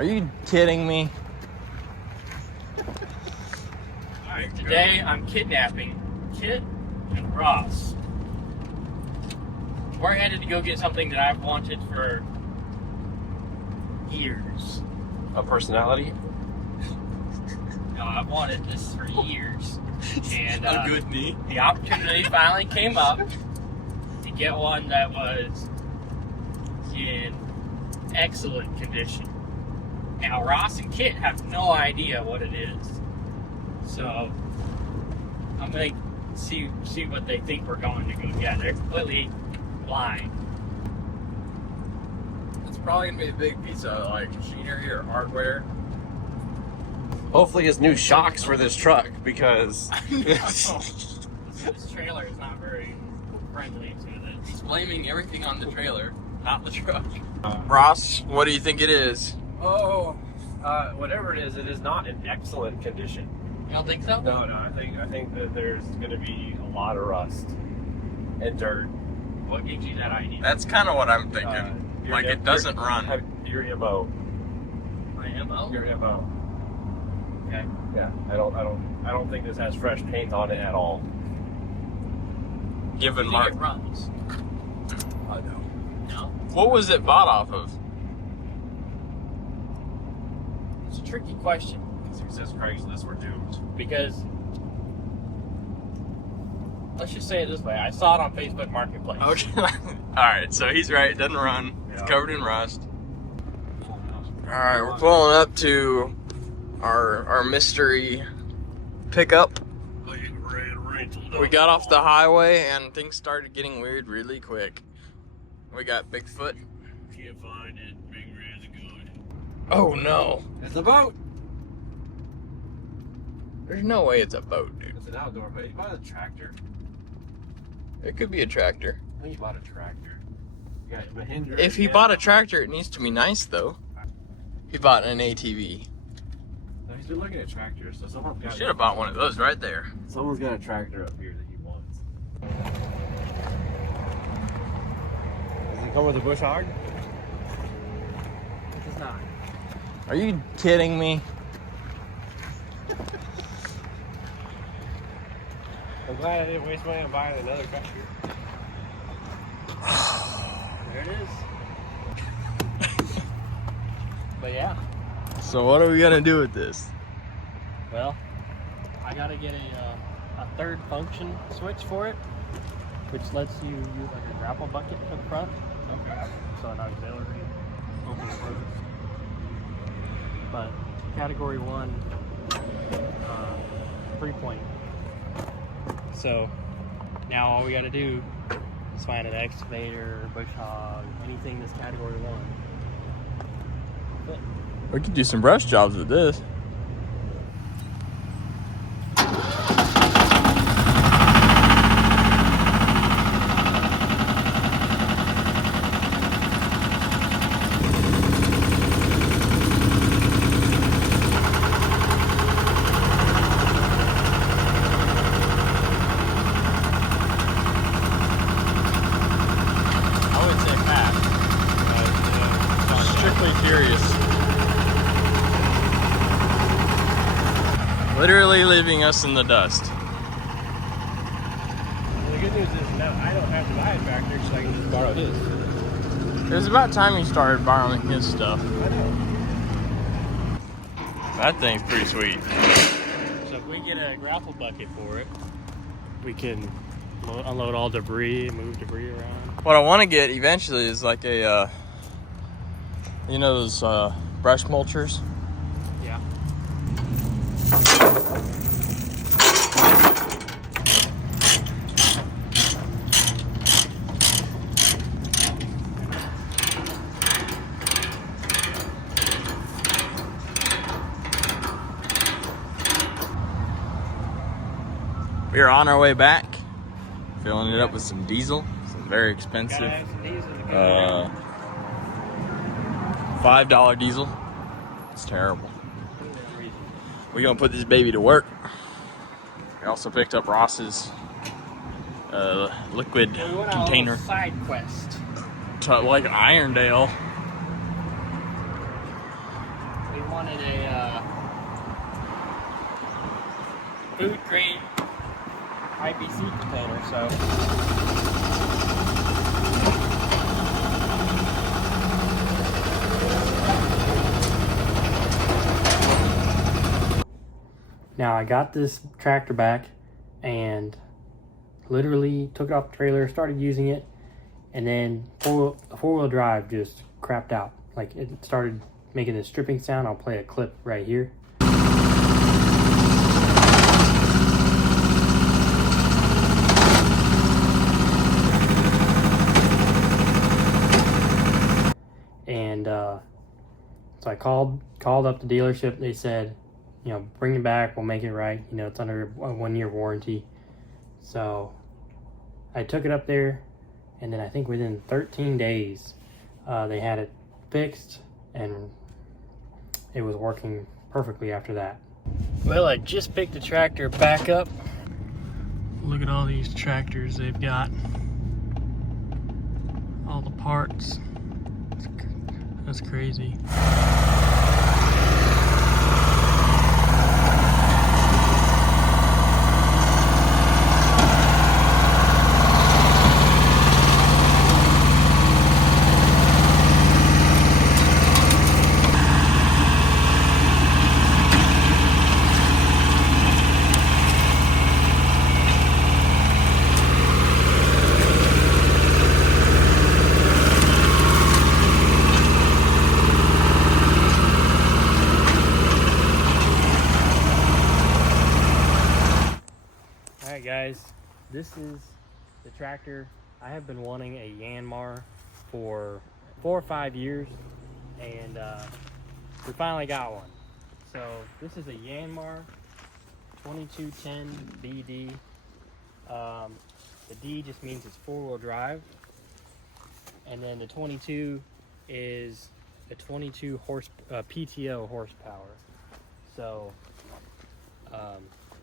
Are you kidding me? Alright, today I'm kidnapping Kit and Ross. We're headed to go get something that I've wanted for years. A personality? No, I've wanted this for years. And A good knee. the opportunity finally came up to get one that was in excellent condition. Now, Ross and Kit have no idea what it is. So, I'm going to see what they think we're going to go get. They're completely blind. It's probably gonna be a big piece of like machinery or hardware. Hopefully his new shocks for this truck, because This trailer is not very friendly to this. He's blaming everything on the trailer, not the truck. Ross, what do you think it is? oh, whatever it is not in excellent condition. You don't think so? No, I think that there's going to be a lot of rust and dirt. What gives you that idea? That's kind of what I'm thinking. Like it doesn't run. Your MO. My MO? Your MO. Okay. Yeah, I don't think this has fresh paint on it at all. Given You think Mark. it runs? I know. No? What was it bought off of? It's a tricky question Because if it says Craigslist, we're doomed. because let's just say it this way. I saw it on Facebook Marketplace. Okay. Alright, so he's right. It doesn't run. It's Yeah. covered in rust. Alright, we're pulling up to our mystery pickup. We got off the highway and things started getting weird really quick. We got Bigfoot. Can't find it. Big Red's good. Oh no. It's a boat. There's no way it's a boat, dude. It's an outdoor boat. You bought a tractor. It could be a tractor. I think you bought a tractor. You got Mahindra. If he bought a tractor, it needs to be nice though. He bought an ATV. No, he's been looking at tractors, so someone's got. Should have bought one of those right there. Someone's got a tractor up here that he wants. Does it come with a bush hog? It's not. Are you kidding me? I'm glad I didn't waste money on buying another tractor. There it is. But yeah, So what are we gonna do with this? well, I gotta get a third function switch for it, which lets you use like a grapple bucket for the front. Okay. So an auxiliary open and close. But category 1, 3-point. So now all we gotta do is find an excavator, bush hog, anything that's category 1. We could do some brush jobs with this. I would say half. Strictly curious. Literally leaving us in the dust. The good news is now I don't have to buy a tractor, so I can just borrow his. It was about time you started borrowing his stuff. I know. That thing's pretty sweet. So if we get a grapple bucket for it, we can unload all debris, move debris around. What I want to get eventually is like a, you know those brush mulchers? Yeah. We are on our way back, filling it up with some diesel, some very expensive Gotta have some diesel to go $5 diesel. It's terrible. We're gonna put this baby to work. We also picked up Ross's liquid We went on a container, little side quest. to, like Irondale. wanted a food grade IBC container, so. Now I got this tractor back and literally took it off the trailer, started using it, and then four-wheel drive just crapped out. Like, it started making this stripping sound. I'll play a clip right here. And so I called up the dealership. They said, you know, bring it back, we'll make it right. You know, it's under a 1-year warranty. So I took it up there, and then I think within 13 days, they had it fixed, and it was working perfectly after that. Well, I just picked the tractor back up. Look at all these tractors they've got. All the parts. That's crazy. Alright guys, this is the tractor. I have been wanting a Yanmar for 4 or 5 years, and we finally got one. So this is a Yanmar 2210 BD. The D just means it's 4-wheel drive, and then the 22 is a 22 PTO horsepower. So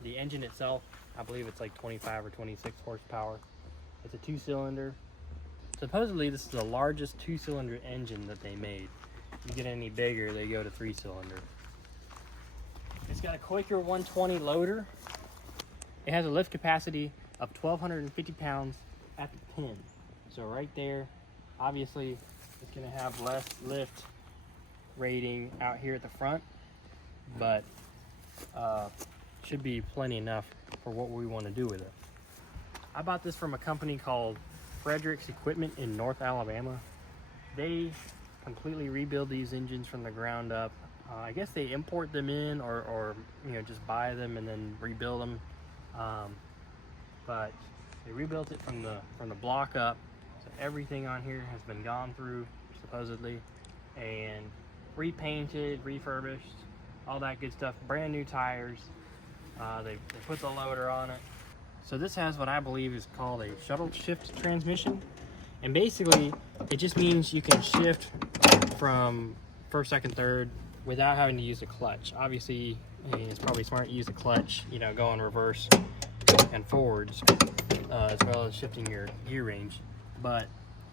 the engine itself, I believe it's like 25 or 26 horsepower. It's a 2-cylinder. Supposedly this is the largest 2-cylinder engine that they made. If you get any bigger, they go to 3-cylinder. It's got a Quaker 120 loader. It has a lift capacity of 1,250 pounds at the pin. So right there, obviously it's gonna have less lift rating out here at the front, but should be plenty enough for what we want to do with it. I bought this from a company called Frederick's Equipment in North Alabama. They completely rebuild these engines from the ground up. I guess they import them in, or you know, just buy them and then rebuild them. But they rebuilt it from the block up. So everything on here has been gone through, supposedly, and repainted, refurbished, all that good stuff. Brand new tires. They put the loader on it. So this has what I believe is called a shuttle shift transmission. And basically, it just means you can shift from first, second, third without having to use a clutch. Obviously, I mean, it's probably smart to use a clutch, you know, go in reverse and forwards, as well as shifting your gear range. But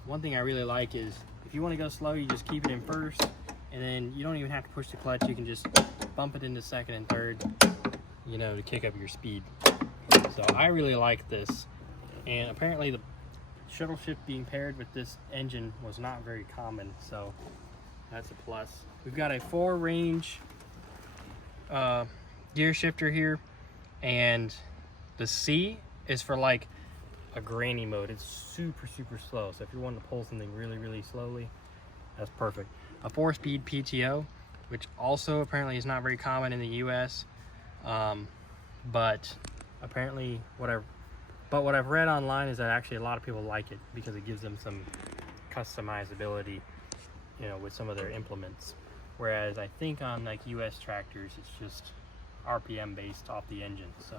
one thing I really like is if you want to go slow, you just keep it in first, and then you don't even have to push the clutch. You can just bump it into second and third, you know, to kick up your speed. So I really like this, and apparently the shuttle shift being paired with this engine was not very common, so that's a plus. We've got a 4-range gear shifter here, and the C is for like a granny mode. It's super slow, so if you're wanting to pull something really slowly, that's perfect. A 4-speed PTO, which also apparently is not very common in the US, but apparently what I've read online is that actually a lot of people like it because it gives them some customizability, you know, with some of their implements. Whereas I think on like US tractors, it's just RPM based off the engine, so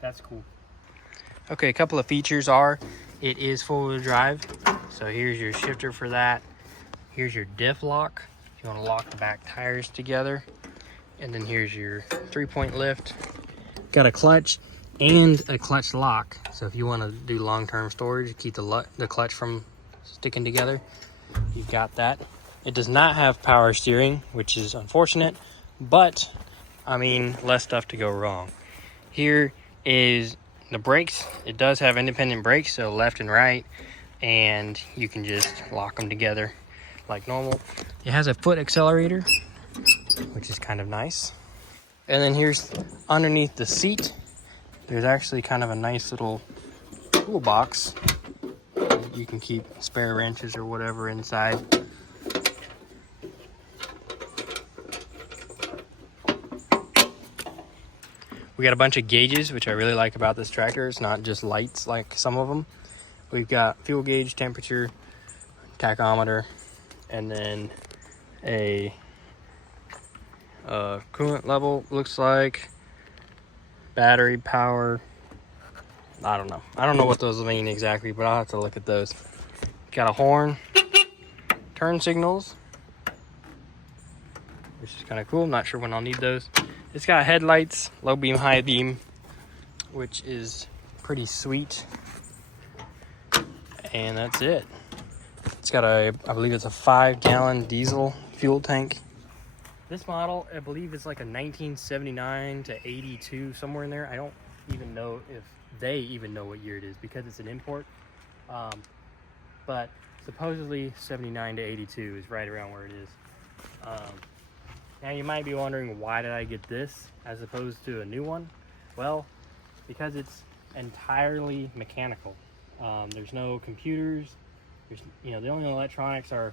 that's cool. Okay, a couple of features are, it is 4-wheel drive, so here's your shifter for that. Here's your diff lock, if you want to lock the back tires together. And then here's your 3-point lift. Got a clutch and a clutch lock, so if you want to do long-term storage, keep the clutch from sticking together, you've got that. It does not have power steering, which is unfortunate, but I mean, less stuff to go wrong. Here is the brakes. It does have independent brakes, so left and right, and you can just lock them together like normal. It has a foot accelerator, which is kind of nice. And then here's underneath the seat. There's actually kind of a nice little toolbox. You can keep spare wrenches or whatever inside. We got a bunch of gauges, which I really like about this tractor. It's not just lights like some of them. We've got fuel gauge, temperature, tachometer, and then a coolant level, looks like, battery power. I don't know what those mean exactly, but I'll have to look at those. Got a horn, turn signals, which is kind of cool. I'm not sure when I'll need those. It's got headlights, low beam, high beam, which is pretty sweet. And that's it. It's got I believe it's a 5-gallon diesel fuel tank. This model, I believe, is like a 1979 to 82, somewhere in there. I don't even know if they even know what year it is because it's an import. But supposedly 79 to 82 is right around where it is. Now you might be wondering, why did I get this as opposed to a new one? Well, because it's entirely mechanical. There's no computers. There's, the only electronics are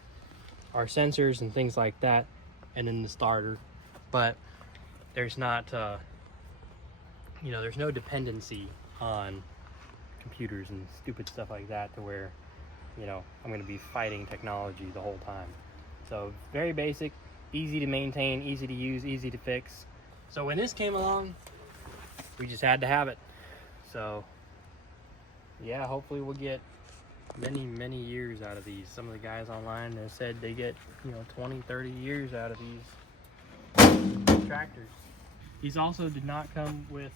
sensors and things like that, and then the starter. But there's not, there's no dependency on computers and stupid stuff like that to where, I'm going to be fighting technology the whole time. So very basic, easy to maintain, easy to use, easy to fix. So when this came along, we just had to have it. So yeah, hopefully we'll get many years out of these. Some of the guys online have said they get 20, 30 years out of these tractors. These also did not come with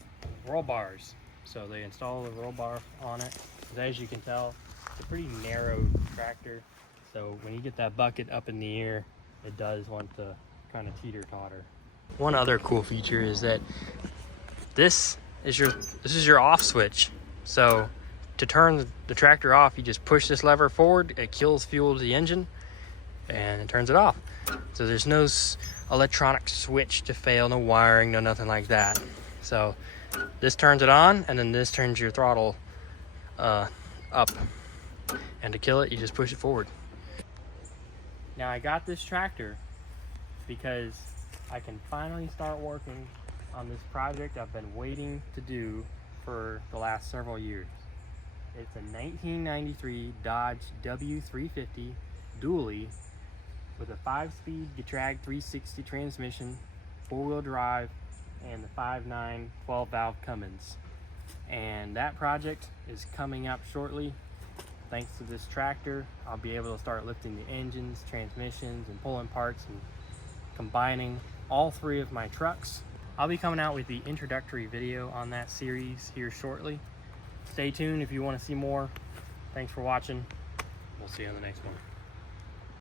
roll bars, so they installed a roll bar on it. As you can tell, it's a pretty narrow tractor, so when you get that bucket up in the air, it does want to kind of teeter-totter. One other cool feature is that this is your off switch. So to turn the tractor off, you just push this lever forward, it kills fuel to the engine, and it turns it off. So there's no electronic switch to fail, no wiring, no nothing like that. So this turns it on, and then this turns your throttle up. And to kill it, you just push it forward. Now I got this tractor because I can finally start working on this project I've been waiting to do for the last several years. It's a 1993 Dodge W350 dually with a 5-speed Getrag 360 transmission, 4-wheel drive, and the 5.9 12-valve Cummins. And that project is coming up shortly. Thanks to this tractor, I'll be able to start lifting the engines, transmissions, and pulling parts and combining all 3 of my trucks. I'll be coming out with the introductory video on that series here shortly. Stay tuned if you want to see more. Thanks for watching. We'll see you on the next one.